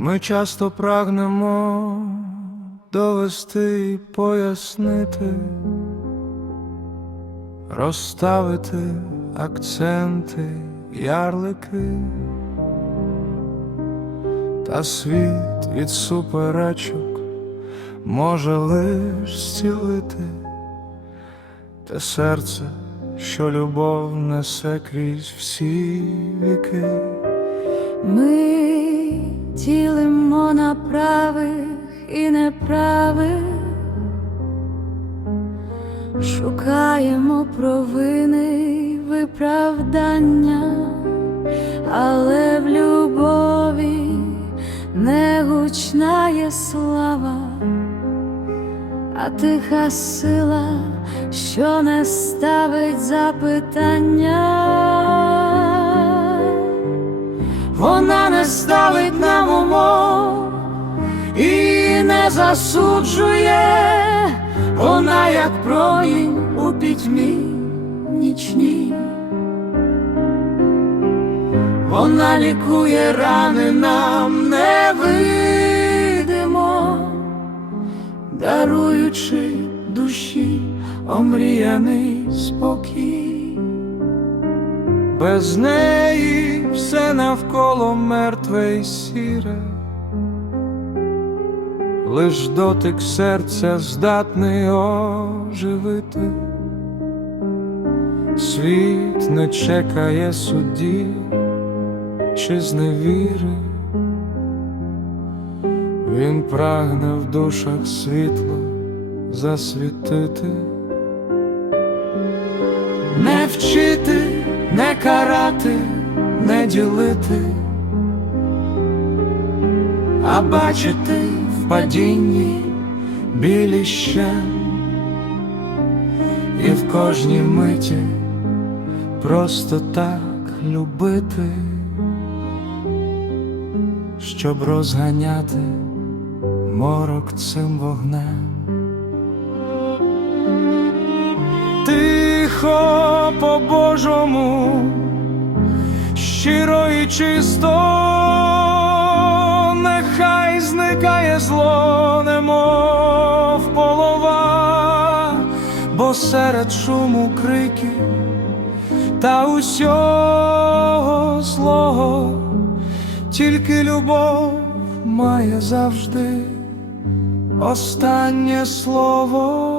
Ми часто прагнемо довести і пояснити, розставити акценти, ярлики, та світ від суперечок може лиш зцілити те серце, що любов несе крізь всі віки. Ми ділимо на правих і неправих, шукаємо провини й виправдання, але в любові не гучна є слава, а тиха сила, що не ставить запитання. Вона не ставить нам умов і не засуджує, вона як промінь у пітьмі нічній. Вона лікує рани нам невидимо, даруючи душі омріяний спокій. Без неї все навколо мертве й сіре, лиш дотик серця здатний оживити. Світ не чекає судді чи зневіри, він прагне в душах світло засвітити. Не вчити, не карати, ділити, а бачити в падінні білі щем і в кожній миті просто так любити, щоб розганяти морок цим вогнем. Тихо по-божому, щиро і чисто, нехай зникає зло, немов полова, бо серед шуму крики та усього злого, тільки любов має завжди останнє слово.